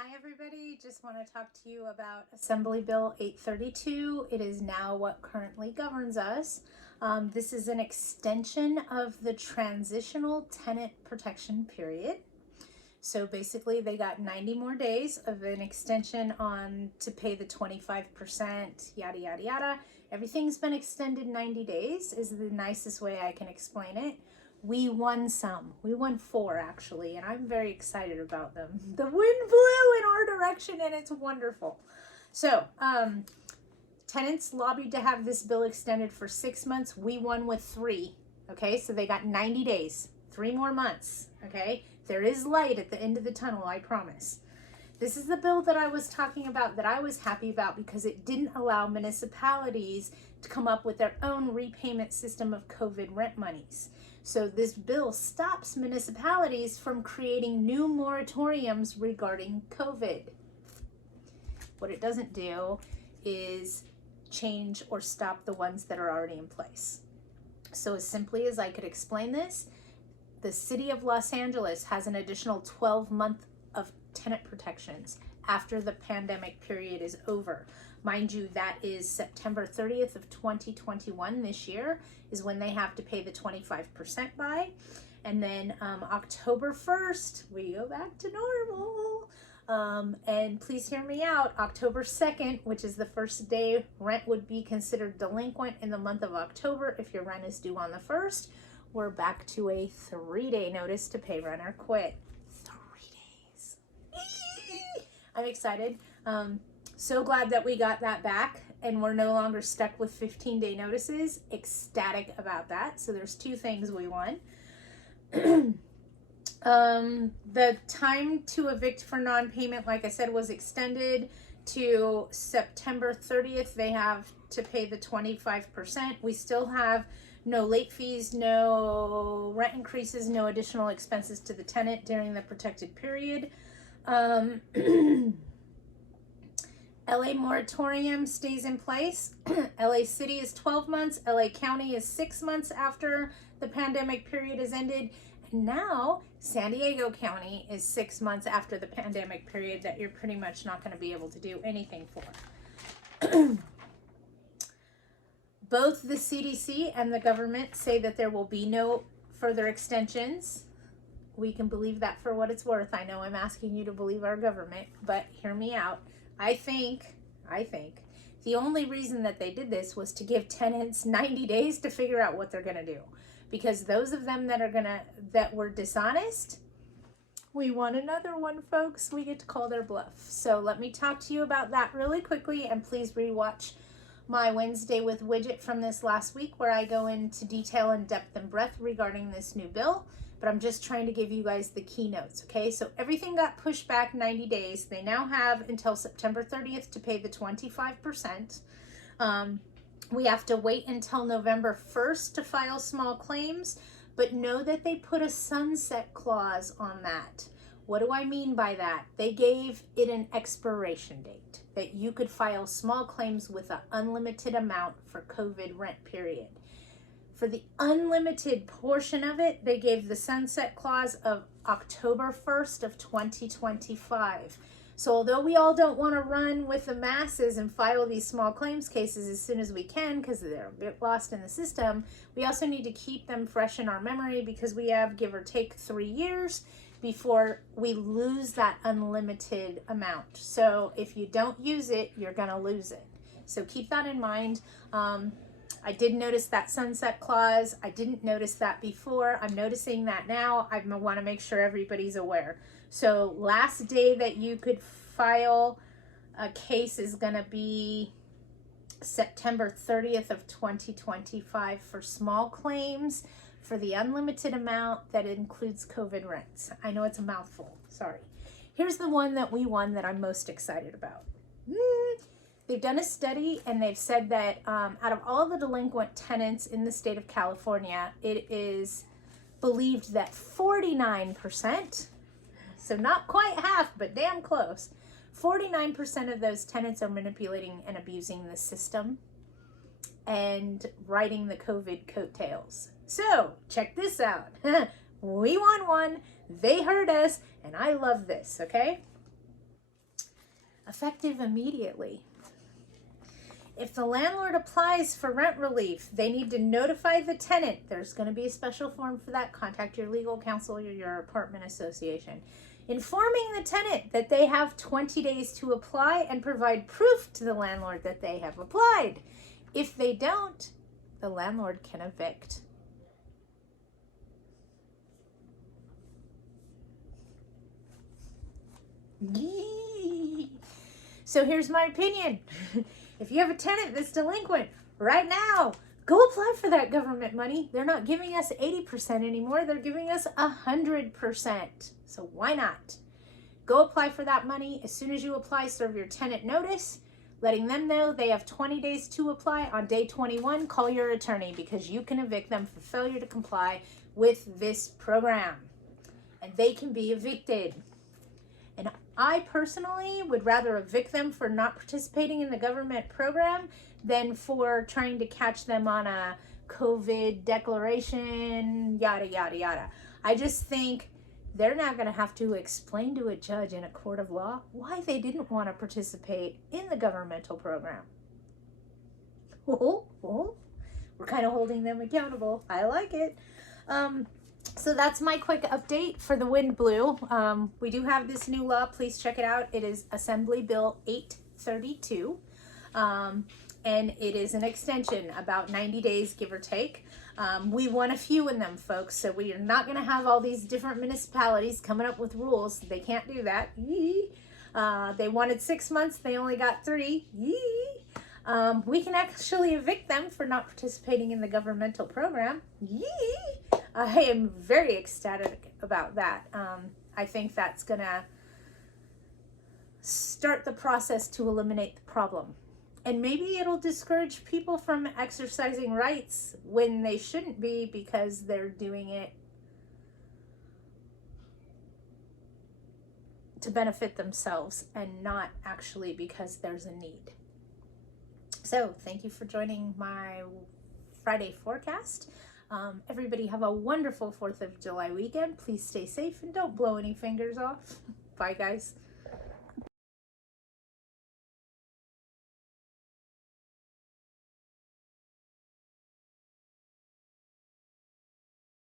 Hi everybody, just want to talk to you about Assembly Bill 832. It is now what currently governs us. This is an extension of the transitional tenant protection period. So basically they got 90 more days of an extension on to pay the 25%, yada, yada, yada. Everything's been extended 90 days is the nicest way I can explain it. We won some. We won 4 actually, and I'm very excited about them. The wind blew in our direction and it's wonderful. So, tenants lobbied to have this bill extended for 6 months. We won with 3. Okay, so they got 90 days, 3 more months. Okay, there is light at the end of the tunnel, I promise. This is the bill that I was talking about that I was happy about because it didn't allow municipalities to come up with their own repayment system of COVID rent monies. So this bill stops municipalities from creating new moratoriums regarding COVID. What it doesn't do is change or stop the ones that are already in place. So as simply as I could explain this, the city of Los Angeles has an additional 12 months of tenant protections after the pandemic period is over. Mind you, that is September 30th of 2021 this year is when they have to pay the 25% by. And then October 1st, we go back to normal. And please hear me out, October 2nd, which is the first day rent would be considered delinquent in the month of October if your rent is due on the 1st, we're back to a 3-day notice to pay rent or quit. 3 days. I'm excited. So glad that we got that back and we're no longer stuck with 15-day notices. Ecstatic about that. So there's 2 things we won. The time to evict for non-payment, like I said, was extended to September 30th. They have to pay the 25%. We still have no late fees, no rent increases, no additional expenses to the tenant during the protected period. LA moratorium stays in place. LA City is 12 months. LA County is 6 months after the pandemic period is ended. And now San Diego County is 6 months after the pandemic period that you're pretty much not going to be able to do anything for. Both the CDC and the government say that there will be no further extensions. We can believe that for what it's worth. I know I'm asking you to believe our government, but hear me out. I think the only reason that they did this was to give tenants 90 days to figure out what they're going to do. Because those of them that were dishonest, we won another one, folks. We get to call their bluff. So let me talk to you about that really quickly, and please rewatch my Wednesday with Widget from this last week where I go into detail and depth and breadth regarding this new bill. But I'm just trying to give you guys the keynotes, okay? So everything got pushed back 90 days. They now have until September 30th to pay the 25%. We have to wait until November 1st to file small claims, but know that they put a sunset clause on that. What do I mean by that? They gave it an expiration date that you could file small claims with an unlimited amount for COVID rent period. For the unlimited portion of it, they gave the sunset clause of October 1st of 2025. So although we all don't want to run with the masses and file these small claims cases as soon as we can because they're a bit lost in the system, we also need to keep them fresh in our memory because we have, give or take, 3 years before we lose that unlimited amount. So if you don't use it, you're going to lose it. So keep that in mind. I did notice that sunset clause. I didn't notice that before. I'm noticing that now. I want to make sure everybody's aware. So last day that you could file a case is going to be September 30th of 2025 for small claims for the unlimited amount that includes COVID rents. I know it's a mouthful. Sorry. Here's the one that we won that I'm most excited about. They've done a study and they've said that out of all the delinquent tenants in the state of California, it is believed that 49%, so not quite half, but damn close, 49% of those tenants are manipulating and abusing the system and riding the COVID coattails. So check this out. We won one, they heard us, and I love this, okay? effective immediately. If the landlord applies for rent relief, they need to notify the tenant. There's going to be a special form for that. Contact your legal counsel or your apartment association. Informing the tenant that they have 20 days to apply and provide proof to the landlord that they have applied. If they don't, the landlord can evict. Yee. So here's my opinion. If you have a tenant that's delinquent right now, go apply for that government money. They're not giving us 80% anymore. They're giving us 100%. So why not? Go apply for that money. As soon as you apply, serve your tenant notice, letting them know they have 20 days to apply. On day 21, call your attorney because you can evict them for failure to comply with this program. And they can be evicted. And I personally would rather evict them for not participating in the government program than for trying to catch them on a COVID declaration, yada, yada, yada. I just think they're not going to have to explain to a judge in a court of law why they didn't want to participate in the governmental program. We're kind of holding them accountable. I like it. So that's my quick update for the wind blew. We do have this new law. Please check it out. It is Assembly Bill 832. And it is an extension, about 90 days, give or take. We won a few in them, folks. So we are not going to have all these different municipalities coming up with rules. They can't do that. Yee. They wanted 6 months. They only got 3. Yee. We can actually evict them for not participating in the governmental program. Yee! I am very ecstatic about that. I think that's going to start the process to eliminate the problem. And maybe it'll discourage people from exercising rights when they shouldn't be because they're doing it to benefit themselves and not actually because there's a need. So thank you for joining my Friday forecast. Everybody have a wonderful 4th of July weekend. Please stay safe and don't blow any fingers off. Bye, guys.